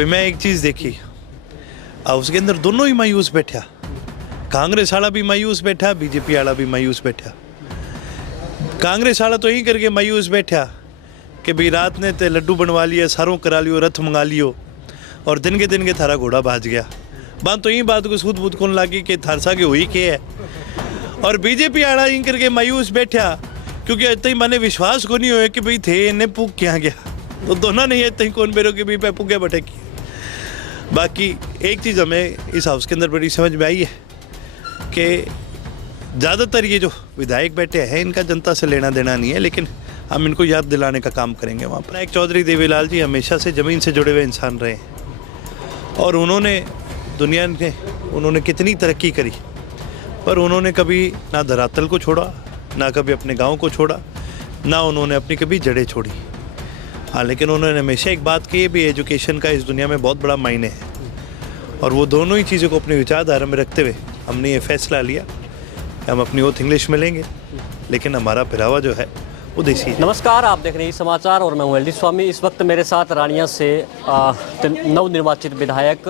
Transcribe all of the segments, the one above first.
फिर मैं एक चीज़ देखी उसके अंदर दोनों ही मायूस बैठा, कांग्रेस वाला भी मायूस बैठा, बीजेपी वाला भी मायूस बैठा। कांग्रेस वाला तो यही करके मायूस बैठा कि भाई रात ने ते लड्डू बनवा लिया, सारों करा लियो, रथ मंगा लियो और दिन के थारा घोड़ा भाज गया। बात तो यही बात को सूद बूद कौन लागी कि थारसा के हुई के है। और बीजेपी वाला यही करके मायूस बैठा क्योंकि इतना ही मैंने विश्वास को नहीं होया कि भाई थे इन्हें पुग क्या गया, तो दोनों नहीं है कहीं कौन बेरो कि भाई पे पुगे बटे की। बाकी एक चीज़ हमें इस हाउस के अंदर बड़ी समझ में आई है कि ज़्यादातर ये जो विधायक बैठे हैं इनका जनता से लेना देना नहीं है, लेकिन हम इनको याद दिलाने का काम करेंगे। वहाँ पर एक चौधरी देवीलाल जी हमेशा से ज़मीन से जुड़े हुए इंसान रहे हैं और उन्होंने दुनिया में उन्होंने कितनी तरक्की करी, पर उन्होंने कभी ना धरातल को छोड़ा, ना कभी अपने गांव को छोड़ा, ना उन्होंने अपनी कभी जड़ें छोड़ी। हाँ, लेकिन उन्होंने हमेशा एक बात की भी, एजुकेशन का इस दुनिया में बहुत बड़ा मायने है और वो दोनों ही चीज़ों को अपनी विचारधारा में रखते हुए हमने ये फैसला लिया कि हम अपनी ओथ इंग्लिश में लेंगे, लेकिन हमारा पहरावा जो है वो देसी है। नमस्कार, आप देख रहे हैं समाचार और मैं हूं एल.डी. स्वामी। इस वक्त मेरे साथ रानिया से नवनिर्वाचित विधायक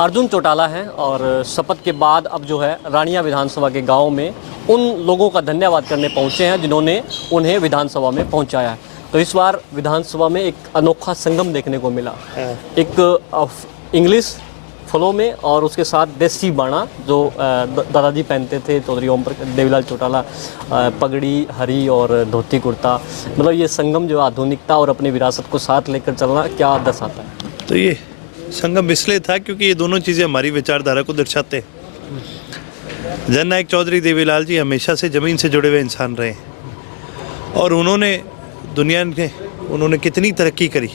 अर्जुन चौटाला हैं और शपथ के बाद अब जो है रानिया विधानसभा के गांव में उन लोगों का धन्यवाद करने पहुंचे हैं जिन्होंने उन्हें विधानसभा में पहुंचाया है। तो इस बार विधानसभा में एक अनोखा संगम देखने को मिला, एक इंग्लिश फॉलो में और उसके साथ देसी बाणा जो दादाजी पहनते थे, चौधरी ओम देवीलाल चौटाला, पगड़ी हरी और धोती कुर्ता। मतलब ये संगम जो आधुनिकता और अपनी विरासत को साथ लेकर चलना क्या दर्शाता है? तो ये संगम इसलिए था क्योंकि ये दोनों चीज़ें हमारी विचारधारा को दर्शाते हैं। जननायक चौधरी देवीलाल जी हमेशा से ज़मीन से जुड़े हुए इंसान रहे हैं और उन्होंने दुनिया में उन्होंने कितनी तरक्की करी,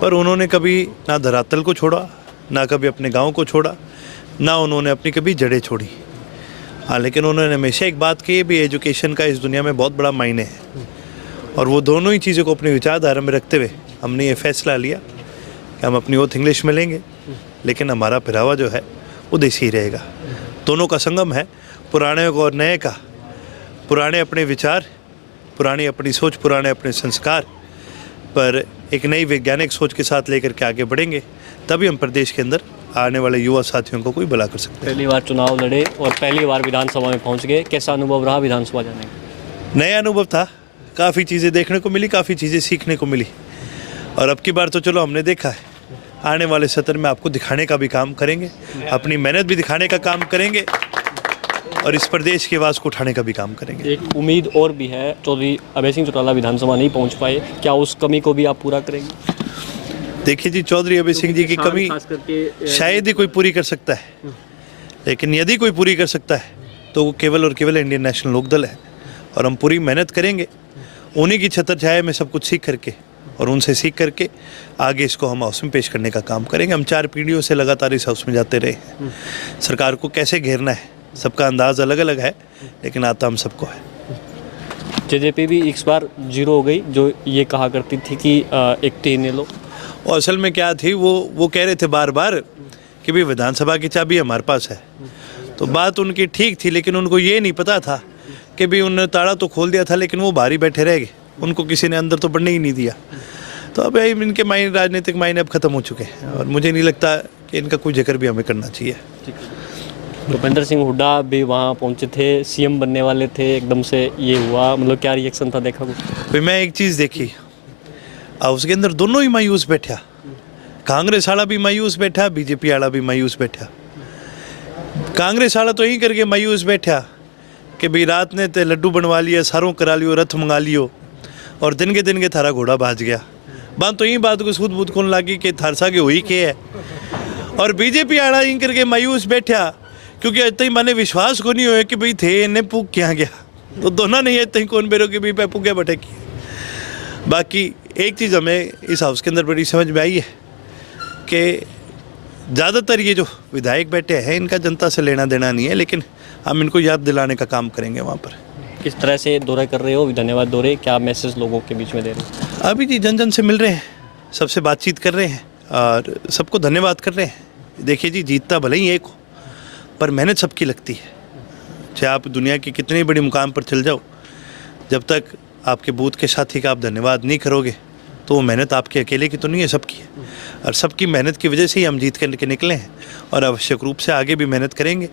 पर उन्होंने कभी ना धरातल को छोड़ा, ना कभी अपने गांव को छोड़ा, ना उन्होंने अपनी कभी जड़ें छोड़ी। हाँ, लेकिन उन्होंने हमेशा एक बात की भी, एजुकेशन का इस दुनिया में बहुत बड़ा मायने है और वो दोनों ही चीज़ों को अपनी विचारधारा में रखते हुए हमने ये फैसला लिया कि हम अपनी ओथ इंग्लिश में लेंगे, लेकिन हमारा पहरावा जो है वो देसी रहेगा। दोनों का संगम है, पुराने और नए का, पुराने अपने विचार, पुरानी अपनी सोच, पुराने अपने संस्कार, पर एक नई वैज्ञानिक सोच के साथ लेकर के आगे बढ़ेंगे, तभी हम प्रदेश के अंदर आने वाले युवा साथियों को कोई भला कर सकते हैं। पहली बार चुनाव लड़े और पहली बार विधानसभा में पहुंच गए, कैसा अनुभव रहा विधानसभा जाने का? नया अनुभव था, काफ़ी चीज़ें देखने को मिली, काफ़ी चीज़ें सीखने को मिली और अब की बार तो चलो हमने देखा है, आने वाले सत्र में आपको दिखाने का भी काम करेंगे, अपनी मेहनत भी दिखाने का काम करेंगे और इस प्रदेश की आवाज़ को उठाने का भी काम करेंगे। एक उम्मीद और भी है, चौधरी अभय सिंह चौटाला विधानसभा नहीं पहुंच पाए, क्या उस कमी को भी आप पूरा करेंगे? देखिए जी, चौधरी अभय सिंह जी की कमी शायद ही कोई पूरी कर सकता है, लेकिन यदि कोई पूरी कर सकता है तो वो केवल और केवल इंडियन नेशनल लोकदल है और हम पूरी मेहनत करेंगे उन्हीं की छत्र छाया में सब कुछ सीख करके और उनसे सीख करके आगे इसको हम हाउस में पेश करने का काम करेंगे। हम 4 पीढ़ियों से लगातार इस हाउस में जाते रहे हैं, सरकार को कैसे घेरना है सबका अंदाज अलग अलग है, लेकिन आता हम सबको है। जेजेपी भी इस बार 0 हो गई, जो ये कहा करती थी कि एक टीने लो, और असल में क्या थी, वो कह रहे थे बार बार कि भाई विधानसभा की चाबी हमारे पास है, तो बात उनकी ठीक थी, लेकिन उनको ये नहीं पता था कि भाई उन्होंने ताला तो खोल दिया था लेकिन वो बाहर ही बैठे रह गए, उनको किसी ने अंदर तो बढ़ने ही नहीं दिया। तो अब इनके मायने, राजनीतिक मायने अब ख़त्म हो चुके हैं और मुझे नहीं लगता कि इनका कोई जिक्र भी हमें करना चाहिए। भूपेंद्र सिंह हुड्डा भी वहाँ पहुँचे थे, सीएम बनने वाले थे, एकदम से ये हुआ, मतलब क्या रिएक्शन था, देखा कुछ? भाई मैं एक चीज़ देखी उसके अंदर दोनों ही मायूस बैठा, कांग्रेस वाला भी मायूस बैठा, बीजेपी वाला भी मायूस बैठा। कांग्रेस वाला तो यही करके मायूस बैठा कि भाई रात ने ते लड्डू बनवा लिया, सारों करा लियो, रथ मंगा लियो और दिन के थारा घोड़ा भाज गया। बात तो यही बात को सूद बूद कौन लागी कि थारसा के हुई के है। और बीजेपी वाला यही करके मायूस बैठा क्योंकि इतना ही मैंने विश्वास को नहीं होया कि भाई थे इन्हें पुग क्या गया, तो दोनों नहीं है इतना ही कौन बेरो कि भाई पे पुगे बटे की। बाकी एक चीज़ हमें इस हाउस के अंदर बड़ी समझ में आई है कि ज़्यादातर ये जो विधायक बैठे हैं इनका जनता से लेना देना नहीं है, लेकिन हम इनको याद दिलाने का काम करेंगे। वहाँ पर किस तरह से दौरे कर रहे हो, धन्यवाद दौरे, क्या मैसेज लोगों के बीच में दे रहे हो? अभी जी जन जन से मिल रहे हैं, सबसे बातचीत कर रहे हैं और सबको धन्यवाद कर रहे हैं। देखिए जी, जीतता भले ही एक हो पर मेहनत सबकी लगती है। चाहे आप दुनिया की कितनी बड़ी मुकाम पर चल जाओ, जब तक आपके बूथ के साथी का आप धन्यवाद नहीं करोगे तो वो मेहनत आपके अकेले की तो नहीं है, सबकी है, और सबकी मेहनत की वजह से ही हम जीत के निकले हैं और आवश्यक रूप से आगे भी मेहनत करेंगे।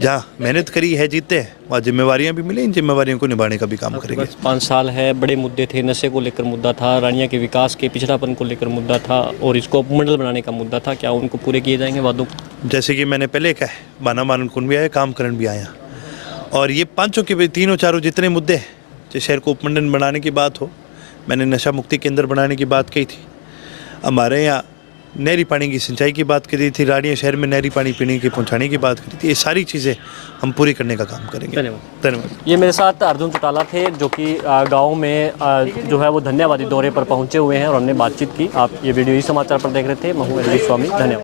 जहाँ मेहनत करी है जीते हैं, वहाँ जिम्मेवारियाँ भी मिली, इन जिम्मेवारियों को निभाने का भी काम करेंगे। 5 साल है, बड़े मुद्दे थे, नशे को लेकर मुद्दा था, रानिया के विकास के पिछड़ापन को लेकर मुद्दा था और इसको उपमंडल बनाने का मुद्दा था। क्या उनको पूरे किए जाएंगे वादों? जैसे कि मैंने पहले कहा, बाना मारन कुन भी आया, काम करन भी आया, और ये पाँचों के तीनों चारों जितने मुद्दे हैं, चाहे शहर को उपमंडल बनाने की बात हो, मैंने नशा मुक्ति केंद्र बनाने की बात कही थी, हमारे यहाँ नहरी पानी की सिंचाई की बात करी थी, रानिया शहर में नहरी पानी पीने की पहुँचाने की बात करी थी, ये सारी चीज़ें हम पूरी करने का काम करेंगे। धन्यवाद। ये मेरे साथ अर्जुन चौटाला थे, जो कि गांव में जो है वो धन्यवादी दौरे पर पहुंचे हुए हैं और हमने बातचीत की। आप ये वीडियो ई समाचार पर देख रहे थे। मैं हूं एलडी स्वामी। धन्यवाद।